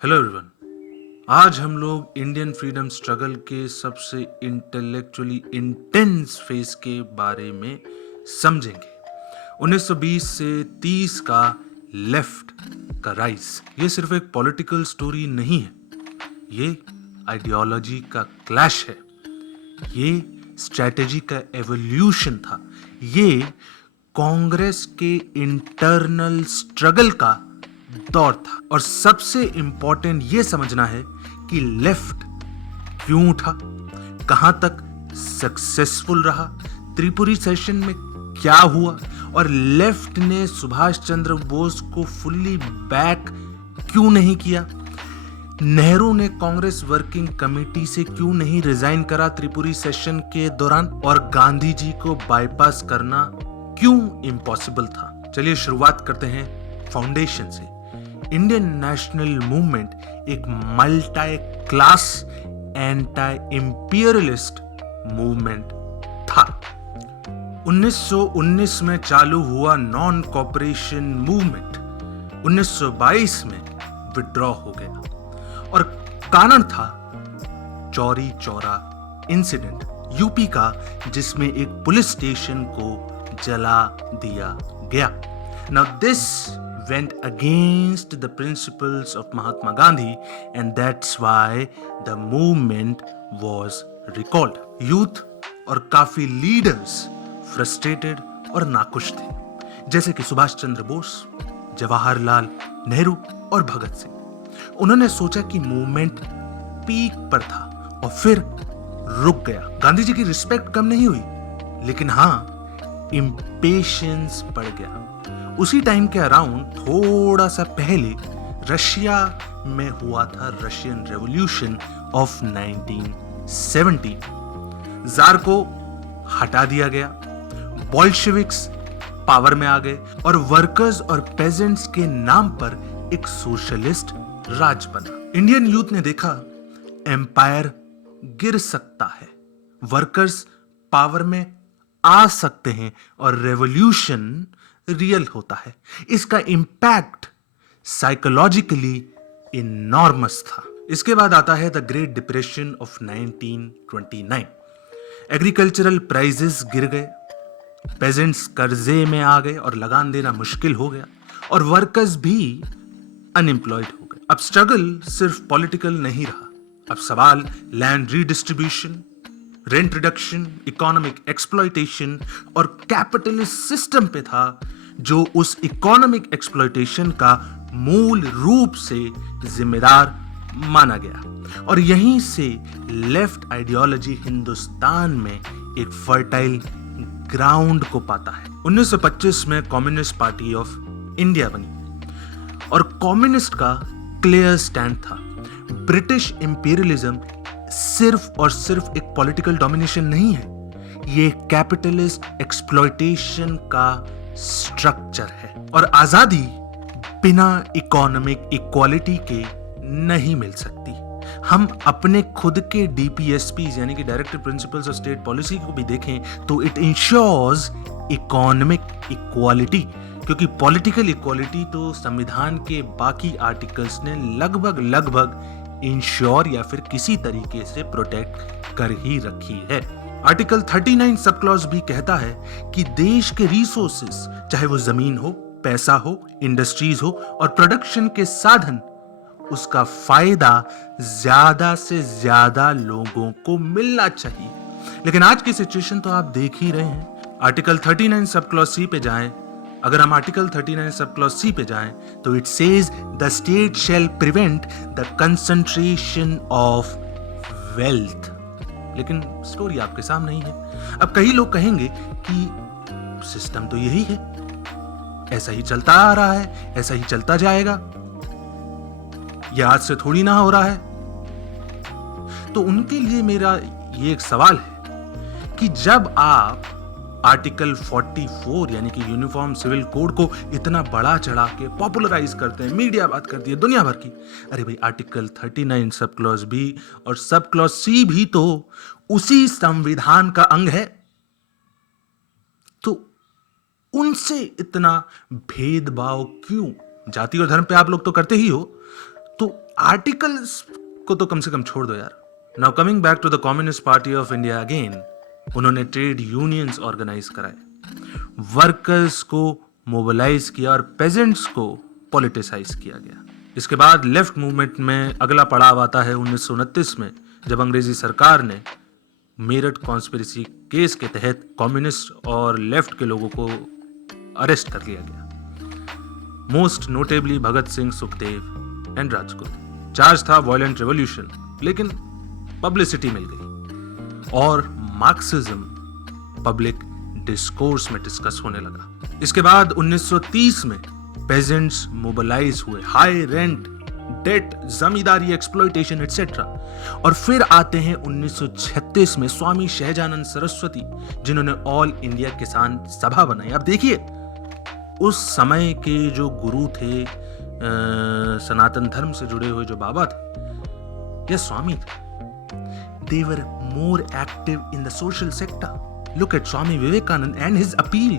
Hello everyone. आज हम लोग इंडियन फ्रीडम स्ट्रगल के सबसे इंटेलेक्चुअली इंटेंस फेज के बारे में समझेंगे। 1920 से 30 का लेफ्ट का राइज ये सिर्फ एक पॉलिटिकल स्टोरी नहीं है, ये आइडियोलॉजी का क्लैश है, ये स्ट्रैटेजी का एवोल्यूशन था, ये कांग्रेस के इंटरनल स्ट्रगल का दौर था। और सबसे इंपॉर्टेंट ये समझना है कि लेफ्ट क्यों उठा, कहां तक सक्सेसफुल रहा, त्रिपुरी सेशन में क्या हुआ और लेफ्ट ने सुभाष चंद्र बोस को फुल्ली बैक क्यों नहीं किया, नेहरू ने कांग्रेस वर्किंग कमेटी से क्यों नहीं रिजाइन करा त्रिपुरी सेशन के दौरान, और गांधी जी को बाईपास करना क्यों इम्पॉसिबल था। चलिए शुरुआत करते हैं फाउंडेशन से। इंडियन नेशनल मूवमेंट एक multi class anti imperialist movement था। 1919 में चालू हुआ नॉन कॉपरेशन मूवमेंट 1922 में विड्रॉ हो गया और कारण था चौरी चौरा इंसिडेंट यूपी का, जिसमें एक पुलिस स्टेशन को जला दिया गया। Now this went against the principles of Mahatma Gandhi and that's why the movement was recalled. Youth और काफी लीडर्स फ्रस्ट्रेटेड और नाखुश थे, जैसे कि सुभाष चंद्र बोस, जवाहरलाल नेहरू और भगत सिंह। उन्होंने सोचा कि मूवमेंट पीक पर था और फिर रुक गया। गांधी जी की रिस्पेक्ट कम नहीं हुई, लेकिन हाँ इम्पेशंस बढ़ गया। उसी टाइम के अराउंड थोड़ा सा पहले रशिया में हुआ था रशियन रेवोल्यूशन ऑफ 1970। जार को हटा दिया गया, बोल्शेविक्स पावर में आ गए और वर्कर्स और पेजेंट्स के नाम पर एक सोशलिस्ट राज बना। इंडियन यूथ ने देखा एम्पायर गिर सकता है, वर्कर्स पावर में आ सकते हैं और रेवोल्यूशन रियल होता है। इसका इंपैक्ट साइकोलॉजिकली इनॉर्मस था। इसके बाद आता है the great depression of 1929। Agricultural prices गिर गए, पेजेंट्स कर्जे में आ गए और लगान देना मुश्किल हो गया और वर्कर्स भी अनएम्प्लॉयड हो गए। अब स्ट्रगल सिर्फ पॉलिटिकल नहीं रहा, अब सवाल land redistribution, rent reduction, economic exploitation और कैपिटलिस्ट सिस्टम पे था, जो उस इकोनॉमिक एक्सप्लॉयटेशन का मूल रूप से जिम्मेदार माना गया। और यहीं से लेफ्ट आइडियोलॉजी हिंदुस्तान में एक फर्टाइल ग्राउंड को पाता है। 1925 में कम्युनिस्ट पार्टी ऑफ इंडिया बनी और कम्युनिस्ट का क्लियर स्टैंड था, ब्रिटिश इंपीरियलिज्म सिर्फ और सिर्फ एक पॉलिटिकल डोमिनेशन नहीं है, ये कैपिटलिस्ट एक्सप्लॉयटेशन का स्ट्रक्चर है। और आजादी बिना इकोनॉमिक इक्वालिटी के नहीं मिल सकती। हम अपने खुद के डीपीएसपी यानी कि directive principles of state policy को भी देखें तो इट इंश्योर्स इकोनॉमिक इक्वालिटी, क्योंकि पॉलिटिकल इक्वालिटी तो संविधान के बाकी आर्टिकल्स ने लगभग इंश्योर या फिर किसी तरीके से प्रोटेक्ट कर ही रखी है। आर्टिकल 39 सब क्लॉज भी कहता है कि देश के रिसोर्सेस, चाहे वो जमीन हो, पैसा हो, इंडस्ट्रीज हो और प्रोडक्शन के साधन, उसका फायदा ज्यादा से ज्यादा लोगों को मिलना चाहिए। लेकिन आज की सिचुएशन तो आप देख ही रहे हैं। आर्टिकल 39 सब क्लॉज सी पे जाएं, अगर हम आर्टिकल 39 सब क्लॉज सी पे जाएं तो it says the state shell prevent the concentration of wealth. लेकिन स्टोरी आपके सामने ही है। अब कई लोग कहेंगे कि सिस्टम तो यही है, ऐसा ही चलता आ रहा है, ऐसा ही चलता जाएगा, यह आज से थोड़ी ना हो रहा है। तो उनके लिए मेरा ये एक सवाल है कि जब आप आर्टिकल 44 यानी कि यूनिफॉर्म सिविल कोड को इतना बड़ा चढ़ा के पॉपुलराइज करते हैं, मीडिया बात करती है दुनिया भर की, अरे भाई आर्टिकल 39 सब क्लॉज बी और सब क्लॉज सी भी तो उसी संविधान का अंग है, तो उनसे इतना भेदभाव क्यों? जाति और धर्म पे आप लोग तो करते ही हो, तो आर्टिकल्स को तो कम से कम छोड़ दो यार। Now coming back to the communist party of India again, उन्होंने ट्रेड यूनियंस ऑर्गेनाइज कराए, वर्कर्स को मोबिलाइज किया और पेजेंट्स को पॉलिटिसाइज किया गया। इसके बाद लेफ्ट मूवमेंट में अगला पड़ाव आता है 1929 में, जब अंग्रेजी सरकार ने मेरठ कॉन्स्पिरेसी केस के तहत कम्युनिस्ट और लेफ्ट के लोगों को अरेस्ट कर लिया गया। Most notably Bhagat Singh, Sukhdev and Rajguru. Charge था वायलेंट रेवोल्यूशन, लेकिन पब्लिसिटी मिल गई और मार्क्सिज्म पब्लिक डिस्कोर्स में डिस्कस होने लगा। इसके बाद 1930 में पेजेंट्स मोबिलाइज हुए, हाई रेंट, डेट, जमींदारी, एक्सप्लॉयटेशन एटसेट्रा। और फिर आते हैं 1936 में स्वामी सहजानंद सरस्वती, जिन्होंने ऑल इंडिया किसान सभा बनाई। अब देखिए, उस समय के जो गुरु थे, सनातन धर्म से जुड़े हुए जो बाबा थे या स्वामी थे, they were more active in the social sector. Look at Swami Vivekanand and his appeal.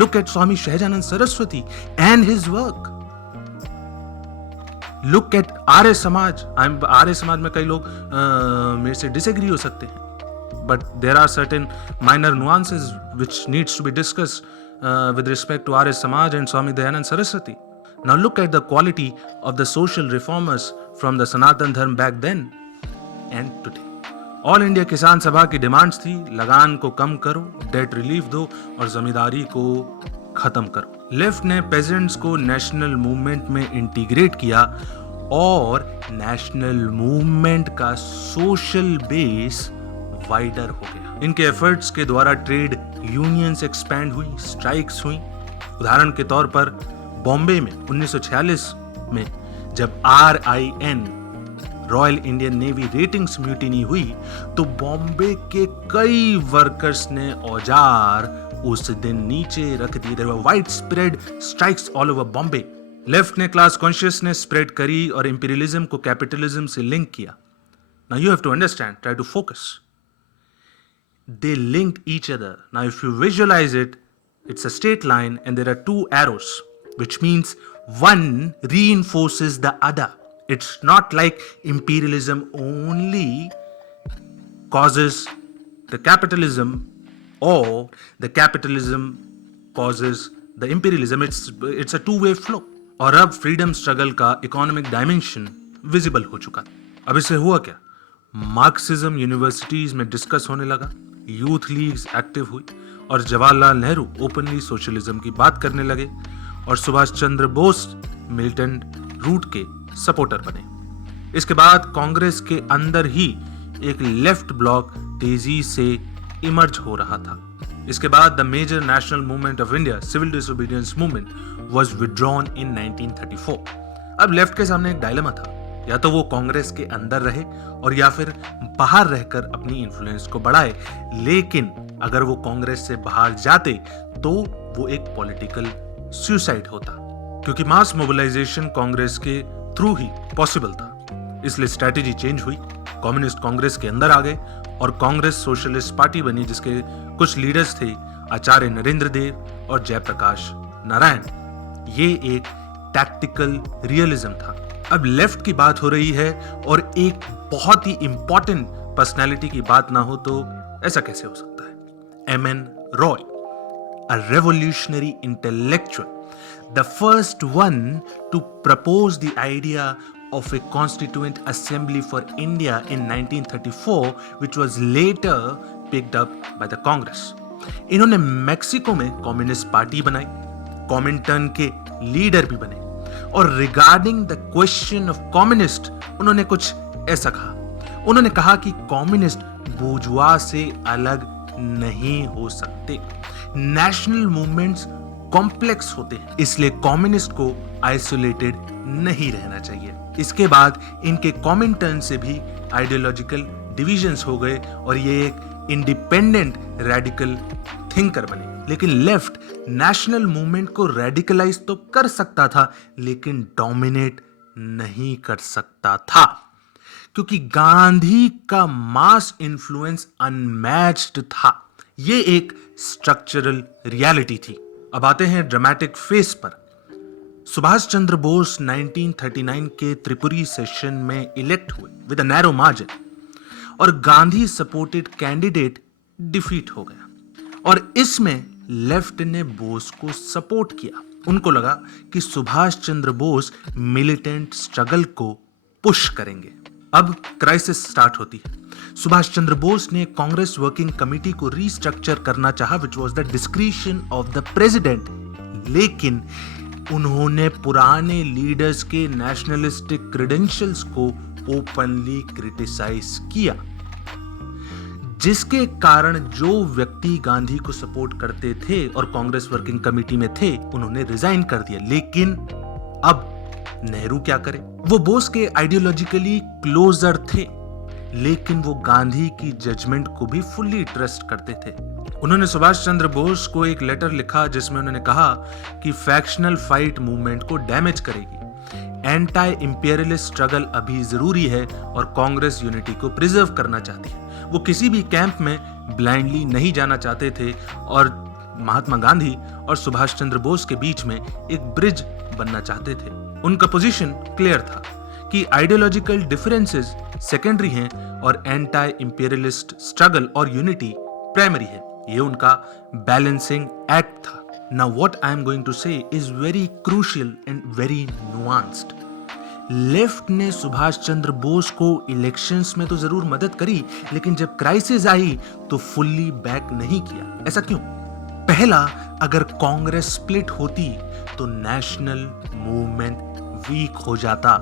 Look at Swami Sahajanand Saraswati and his work. Look at Arya Samaj. Arya Samaj में कई लोग मेरे से डिसएग्री हो सकते हैं, but there are certain minor nuances which needs to be discussed with respect to Arya Samaj and Swami Dayanand Saraswati. Now look at the quality of the social reformers from the Sanatan Dharma back then and today. All India किसान सभा की demands थी, लगान को कम करो, date relief दो और जमींदारी को खत्म करो। लेफ्ट ने पेजेंट्स को नेशनल मूवमेंट में इंटीग्रेट किया और नेशनल मूवमेंट का सोशल बेस वाइडर हो गया। इनके एफर्ट्स के द्वारा ट्रेड यूनियंस एक्सपैंड हुई, स्ट्राइक्स हुई। उदाहरण के तौर पर बॉम्बे में 1946 में जब RIN royal Indian navy ratings mutiny हुई, तो बॉम्बे के कई वर्कर्स ने औजार उस दिन नीचे रख दिए। There were wide spread strikes all over Bombay. Left ने क्लास कॉन्शियसनेस स्प्रेड करी और इंपीरियलिज्म को कैपिटलिज्म से लिंक किया। Now you have to understand, try to focus. They linked each other. Now if you visualise it, it's a straight line and there are two arrows, which means one reinforces the other. It's not like imperialism only causes the capitalism or the capitalism causes the imperialism. It's a two-way flow. और अब freedom struggle का economic dimension visible हो चुका। अब इससे हुआ क्या? Marxism universities में डिस्कस होने लगा, यूथ लीग्स एक्टिव हुई और जवाहरलाल नेहरू ओपनली सोशलिज्म की बात करने लगे और सुभाष चंद्र बोस मिलिटेंट रूट के सपोर्टर बने। इसके बाद कांग्रेस के अंदर ही एक लेफ्ट ब्लॉक तेजी से इमर्ज हो रहा था। इसके बाद the major national movement of India, civil disobedience movement, was withdrawn in 1934। अब लेफ्ट के सामने एक डायलेमा था, या तो वो कांग्रेस के अंदर रहे और या फिर बाहर रहकर अपनी इन्फ्लुएंस को बढ़ाए। लेकिन अगर वो कांग्रेस से बाहर जाते तो वो एक पॉलिटिकल सुसाइड होता, क्योंकि मास मोबिलाइजेशन कांग्रेस के थ्रू ही पॉसिबल था। इसलिए स्ट्रेटेजी चेंज हुई, कम्युनिस्ट कांग्रेस के अंदर आ गए और कांग्रेस सोशलिस्ट पार्टी बनी, जिसके कुछ लीडर्स थे आचार्य नरेंद्र देव और जयप्रकाश नारायण। ये एक टैक्टिकल रियलिज्म था। अब लेफ्ट की बात हो रही है और एक बहुत ही इंपॉर्टेंट पर्सनैलिटी की बात ना हो तो ऐसा कैसे हो सकता है? M.N. Roy, a revolutionary intellectual, the first one to propose the idea of a constituent assembly for India in 1934, which was later picked up by the Congress. इन्होंने मेक्सिको में कम्युनिस्ट पार्टी बनाई, कॉमिंटर्न के लीडर भी बने और regarding the question of communist उन्होंने कुछ ऐसा कहा। उन्होंने कहा कि कम्युनिस्ट बूर्जुआ से अलग नहीं हो सकते, नेशनल मूवमेंट्स कॉम्प्लेक्स होते हैं, इसलिए कम्युनिस्ट को आइसोलेटेड नहीं रहना चाहिए। इसके बाद इनके कॉमिंटर्न से भी आइडियोलॉजिकल डिविजन्स हो गए और ये एक इंडिपेंडेंट रेडिकल थिंकर बने। लेकिन लेफ्ट नेशनल मूवमेंट को रेडिकलाइज तो कर सकता था, लेकिन डोमिनेट नहीं कर सकता था, क्योंकि गांधी का मास इन्फ्लुएंस अनमैच्ड था। ये एक स्ट्रक्चरल रियलिटी थी। अब आते हैं ड्रामेटिक फेस पर। सुभाष चंद्र बोस 1939 के त्रिपुरी सेशन में इलेक्ट हुए विद अ नैरो मार्जिन और गांधी सपोर्टेड कैंडिडेट डिफीट हो गया और इसमें लेफ्ट ने बोस को सपोर्ट किया। उनको लगा कि सुभाष चंद्र बोस मिलिटेंट स्ट्रगल को पुश करेंगे। अब क्राइसिस स्टार्ट होती है। सुभाष चंद्र बोस ने कांग्रेस वर्किंग कमेटी को रीस्ट्रक्चर करना चाहा which was the discretion of the president, लेकिन उन्होंने पुराने लीडर्स के नेशनलिस्टिक क्रेडेंशियल्स को ओपनली क्रिटिसाइज किया, जिसके कारण जो व्यक्ति गांधी को सपोर्ट करते थे और कांग्रेस वर्किंग कमेटी में थे उन्होंने रिजाइन कर दिया। लेकिन अब नेहरू क्या करे? वो बोस के आइडियोलॉजिकली क्लोजर थे, लेकिन वो गांधी की जजमेंट को भी फुल्ली ट्रस्ट करते थे। उन्होंने सुभाष चंद्र बोस को एक लेटर लिखा जिसमें उन्होंने कहा कि फैक्शनल फाइट मूवमेंट को डैमेज करेगी, एंटी इंपीरियलिस्ट स्ट्रगल अभी जरूरी है और कांग्रेस यूनिटी को प्रिजर्व करना चाहती है। वो किसी भी कैंप में ब्लाइंडली नहीं जाना चाहते थे और महात्मा गांधी और सुभाष चंद्र बोस के बीच में एक ब्रिज बनना चाहते थे। उनका पोजीशन क्लियर था कि आइडियोलॉजिकल डिफरेंसेस सेकेंडरी हैं और एंटी इंपीरियलिस्ट स्ट्रगल और यूनिटी प्राइमरी है। ये उनका बैलेंसिंग एक्ट था। Now what I am going to say is very crucial and very nuanced. Left ने सुभाष चंद्र बोस को इलेक्शंस में तो जरूर मदद करी, लेकिन जब क्राइसिस आई तो फुल्ली बैक नहीं किया। ऐसा क्यों? पहला, अगर कांग्रेस स्प्लिट होती तो नेशनल मूवमेंट वीक हो जाता।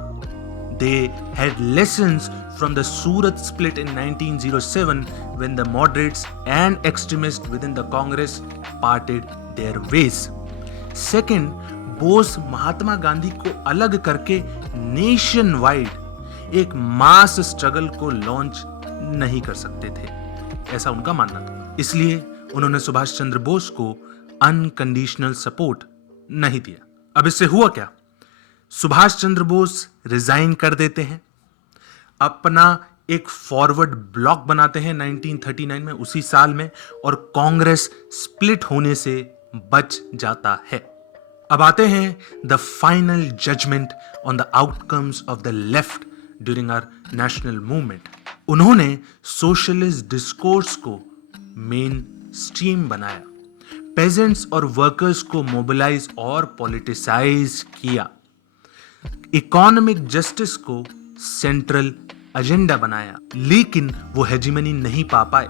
They had lessons from the Surat split in 1907 when the moderates and extremists within the Congress parted their ways. Second, Bose Mahatma Gandhi को अलग करके नेशन वाइड एक मास स्ट्रगल को लॉन्च नहीं कर सकते थे, ऐसा उनका मानना था। इसलिए उन्होंने सुभाष चंद्र बोस को अनकंडीशनल सपोर्ट नहीं दिया। अब इससे हुआ क्या? सुभाष चंद्र बोस रिजाइन कर देते हैं, अपना एक फॉरवर्ड ब्लॉक बनाते हैं 1939 में, उसी साल में, और कांग्रेस स्प्लिट होने से बच जाता है। अब आते हैं the final judgement on the outcomes of the left during our national movement. उन्होंने सोशलिस्ट डिस्कोर्स को मेन स्ट्रीम बनाया, पेजेंट्स और वर्कर्स को मोबिलाइज और पॉलिटिसाइज किया, इकोनॉमिक जस्टिस को सेंट्रल एजेंडा बनाया, लेकिन वो हेजिमनी नहीं पा पाए,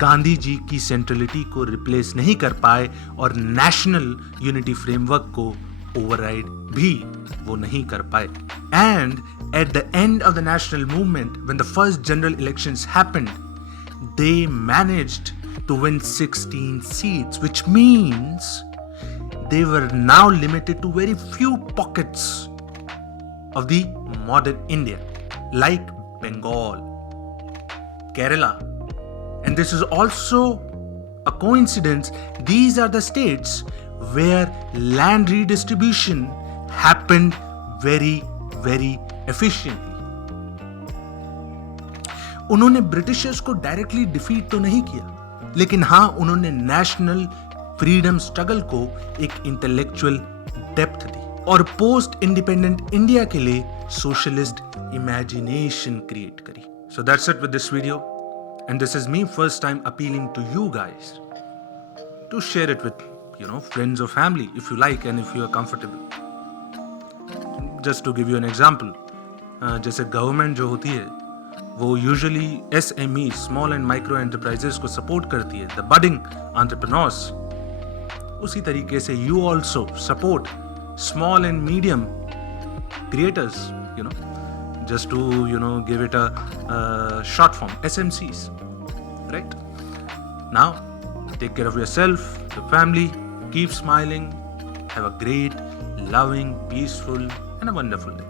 गांधी जी की सेंट्रलिटी को रिप्लेस नहीं कर पाए और नेशनल यूनिटी फ्रेमवर्क को ओवरराइड भी वो नहीं कर पाए। And at the end of the national movement when the first general elections happened, they managed to win 16 seats, which means they were now limited to very few pockets of the modern India, like Bengal, Kerala. And this is also a coincidence. These are the states where land redistribution happened very, very efficiently. उन्होंने Britishers को directly defeat तो नहीं किया, लेकिन हाँ, उन्होंने national freedom struggle को एक इंटेलेक्चुअल डेप्थ दी और पोस्ट इंडिपेंडेंट इंडिया के लिए सोशलिस्ट इमेजिनेशन क्रिएट करी। So that's it with this video, and this is me first time appealing to you guys to share it with friends और family if you like and if you are comfortable. Just to give you an example, जैसे government जो होती है वो usually SME, small and micro enterprises को support करती है, the budding entrepreneurs. उसी तरीके से you also support small and medium creators, just to give it a short form, SMCs, right? Now take care of yourself, your family, keep smiling, have a great, loving, peaceful and a wonderful day.